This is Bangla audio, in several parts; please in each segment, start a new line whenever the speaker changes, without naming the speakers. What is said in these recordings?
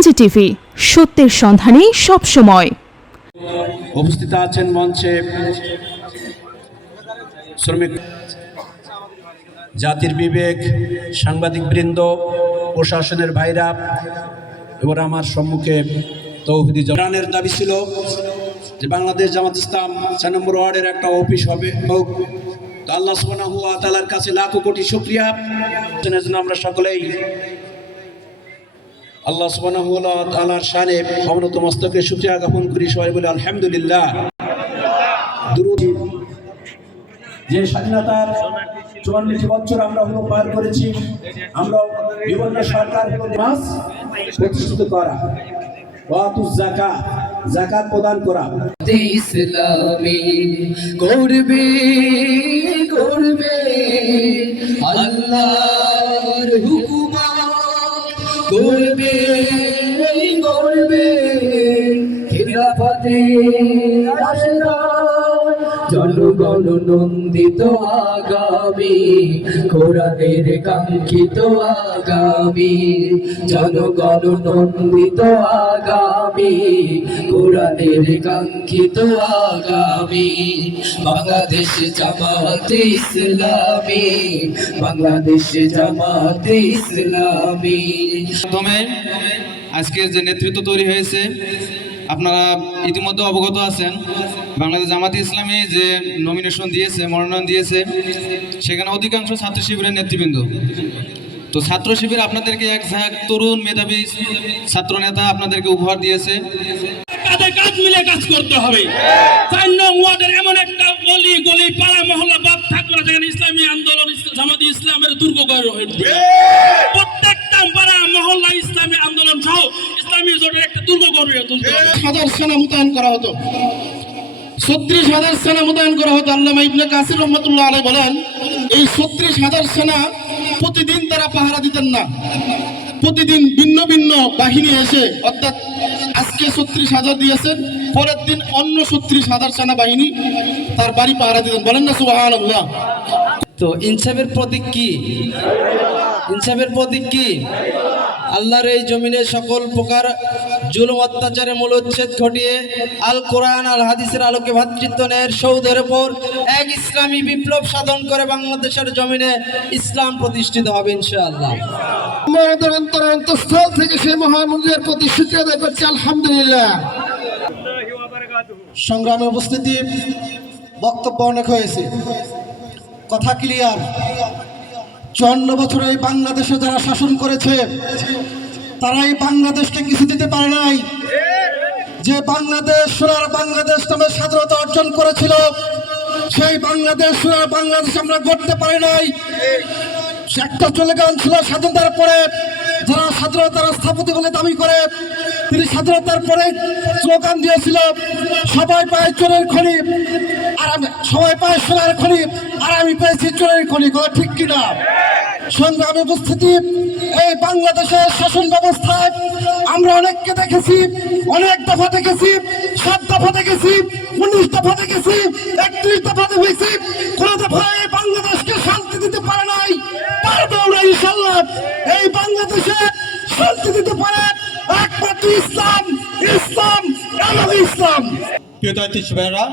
এনজিটিভি সত্যের সন্ধানে সবসময়।
উপস্থিত আছেন মঞ্চে শ্রমিক জাতির বিবেক, সাংবাদিক বৃন্দ প্রশাসনের ভাইরা এবং আমার সম্মুখে তৌহিদি জরানের দাবি ছিল যে বাংলাদেশ জামাত ইসলাম চার নম্বর ওয়ার্ডের একটা অফিস হবে। হোক আল্লাহ সুবহানাহু ওয়া তাআলার কাছে লাখো কোটি শুক্রিয়া। আমরা সকলেই আল্লাহ সুবহানাহু ওয়া তাআলার শানে অবনত মস্তকে শুকরিয়া জ্ঞাপন করি, সবাই বলে আলহামদুলিল্লাহ। দুরুদ, যে স্বাধীনতার চুয়ান্নটি বছর আমরা হলো পার করেছি, আমরা বিভিন্ন সরকার মাস প্রতিষ্ঠিত করা জাকা জাকাত প্রদান করা।
ইসলামী করবে করবে আল্লাহর হুকুমা করবে করবে খিলাফতে রাশিদা। জনগণ নন্দিত আগামী কোরআনের কাঙ্ক্ষিত আগামী জনগণ নন্দিত আগামী কোরআনের কাঙ্ক্ষিত আগামী, বাংলাদেশ জামাতে ইসলামী, বাংলাদেশ জামাতে ইসলামী।
মাধ্যমে আজকের যে নেতৃত্ব তৈরি হয়েছে আপনারা ইতিমধ্যে অবগত আছেন বাংলাদেশ জামাতি ইসলামী যে নমিনেশন দিয়েছে মনোনয়ন দিয়েছে সেখানে অধিকাংশ ছাত্র শিবিরের নেতৃবৃন্দ। তো ছাত্র শিবির আপনাদেরকে এক ঝাঁক তরুণ মেধাবী ছাত্র নেতা আপনাদেরকে উপহার দিয়েছে।
কাঁধে কাঁধ মিলে কাজ করতে হবে। চার নং ওয়ার্ডের এমন একটা গলি গলি পাড়া মহল্লা বাদ থাকবে না যেখানে ইসলামী আন্দোলন জামাতি ইসলামের দুর্গ গড়ে প্রত্যেকটা পাড়া মহল্লা ইসলামী জোটের একটা দুর্গ গড়ে তুলতে
হাজার সেনা মোতায়েন করা হতো। ছত্রিশ হাজার সেনা মোতায়েন করা হতো আল্লামা ইবনে কাসির রহমতুল্লাহ আলাই বলেন এই ছত্রিশ হাজার সেনা প্রতিদিন তারা পাহারা দিতেন না। প্রতিদিন ভিন্ন ভিন্ন বাহিনী এসে অর্থাৎ আজকে ছত্রিশ হাজার দিয়েছেন পরের দিন অন্য ছত্রিশ হাজার সেনা বাহিনী তার বাড়ি পাহারা দিতেন। বলেন না সুবাহ আল্লাহ
তো ইনসাফের প্রতীক কি? ইনসাফের প্রতীক কি? আল্লাহর এই জমিনে সকল প্রকার জুলুম অত্যাচারে মূল উচ্ছেদ ঘটিয়ে আল কোরআন আল হাদিসের আলোকে ভাতৃত্বনের সৌদের ওপর এক ইসলামী বিপ্লব সাধন করে বাংলাদেশের জমিনে ইসলাম প্রতিষ্ঠিত হবে ইনশাআল্লাহ।
আমাদের অন্তর অন্তঃস্থল থেকে সেই মহামন্দিরের প্রতিশ্রুতি আদায় করছি আলহামদুলিল্লাহ। সংগ্রামে উপস্থিতি বক্তব্য অনেক হয়েছে। কথা ক্লিয়ার চুয়ান্ন বছর এই বাংলাদেশে যারা শাসন করেছে, তারা এই বাংলাদেশকে কিছু দিতে পারে নাই। যে বাংলাদেশ, সোনার বাংলাদেশ নামে স্বাধীনতা অর্জন করেছিল, সেই বাংলাদেশ, সোনার বাংলাদেশ আমরা গড়তে পারি নাই। একটা চলে গেলেন ছিল স্বাধীনতার পরে, যারা স্বাধীনতার স্থপতি বলে দাবি করে, তিনি স্বাধীনতার পরে স্লোগান দিয়েছিল, সবাই পায় চোরের খনি। আর সবাই পায় সোনার খনি, আর আমি পেয়েছি চোরের খনি কথা ঠিক কিনা? সংগ্রামে উপস্থিতি এই বাংলাদেশের শাসন ব্যবস্থায় আমরা অনেককে দেখেছি, অনেক দফা দেখেছি, সাত দফা দেখেছি, উনিশ দফা দেখেছি, একত্রিশ দফা দেখেছি, কোন দফা এই বাংলাদেশকে শান্তি দিতে পারে নাই। পারবেও না ইনশাল্লাহ। এই বাংলাদেশে শান্তি দিতে পারে একমাত্র ইসলাম।
প্রিয় দৈতিশ ভাইরা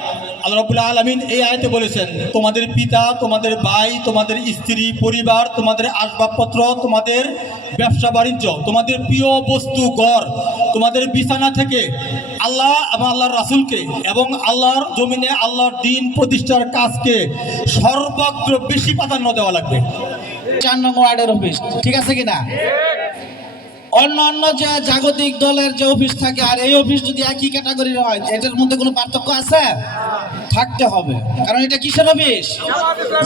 আলমিন এই আয়তে বলেছেন, তোমাদের পিতা, তোমাদের ভাই, তোমাদের স্ত্রী, পরিবার, তোমাদের আসবাবপত্র, তোমাদের ব্যবসা বাণিজ্য, তোমাদের প্রিয় বস্তু, ঘর, তোমাদের বিছানা থেকে আল্লাহ এবং আল্লাহর রাসুলকে এবং আল্লাহর জমিনে আল্লাহর দিন প্রতিষ্ঠার কাজকে সর্বাগ্র বেশি প্রাধান্য দেওয়া লাগবে।
চার নম্বর ওয়ার্ডের অফিস, ঠিক আছে কিনা? অন্য অন্য যে জাগতিক দলের যে অফিস থাকে, আর এই অফিস যদি একই ক্যাটাগরির হয়, এটার মধ্যে কোনো পার্থক্য আছে? থাকতে হবে। কারণ এটা কিসের অফিস?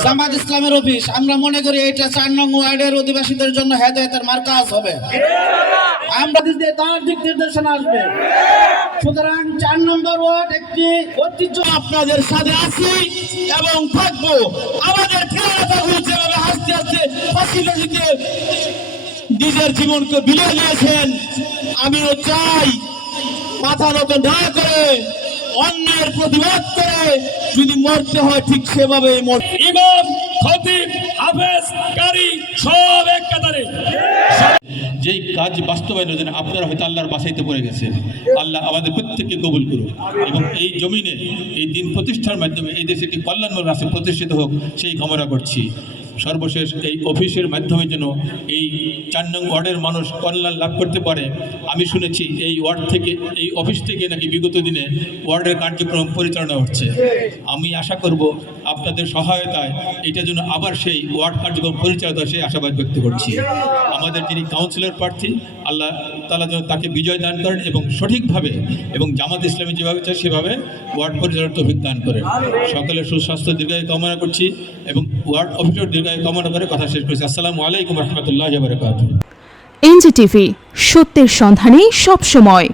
জামাত ইসলামের অফিস। আমরা মনে করি এটা চার নং ওয়ার্ডের অধিবাসীদের জন্য হেদায়তের মার্কাজ হবে। আমরা তার দিক নির্দেশনা আসবে। সুতরাং চার নম্বর ওয়ার্ড একটি ঐতিহ্য আপনাদের সাথে আছি এবং থাকব। আমাদের ফেরাটা যেভাবে ফাঁসিতে দিতে নিজের জীবনকে বিলিয়ে দিয়েছেন। আমিও চাই মাথা নত না করে অন্যের প্রতিবাদ করে যদি মরতে হয় ঠিক সেভাবে
ইমাম খতিব হাফেজ কারি সব এক কাতারে।
যেই কাজ বাস্তবায়নের জন্য আপনারা হয়তো আল্লাহর বাসাইতে পড়ে গেছেন আল্লাহ আমাদের প্রত্যেককে কবুল করুন এবং এই জমিনে এই দিন প্রতিষ্ঠার মাধ্যমে এই দেশে একটি কল্যাণমূলক রাষ্ট্র প্রতিষ্ঠিত হোক সেই কামনা করছি। সর্বশেষ এই অফিসের মাধ্যমে যেন এই চার নং ওয়ার্ডের মানুষ কল্যাণ লাভ করতে পারে। আমি শুনেছি এই ওয়ার্ড থেকে, এই অফিস থেকে নাকি বিগত দিনে ওয়ার্ডের কার্যক্রম পরিচালনা হচ্ছে। আমি আশা করব আপনাদের সহায়তায় এটা যেন আবার সেই ওয়ার্ড কার্যক্রম পরিচালিত সেই আশাবাদ ব্যক্ত করছি। আমাদের যিনি কাউন্সিলর প্রার্থী আল্লাহ তালা যেন তাকে বিজয় দান করেন এবং সঠিকভাবে এবং জামাত ইসলামী যেভাবে চায়, সেভাবে ওয়ার্ড পরিচালক তফিক দান করেন। সকলের সুস্বাস্থ্য, দীর্ঘায় কামনা করছি এবং ওয়ার্ড অফিসার দীর্ঘায় কামনা করে কথা শেষ করছি। আসসালামু আলাইকুম রহমতুল্লাহ
এনজিটিভি সত্যের সন্ধানে সবসময়।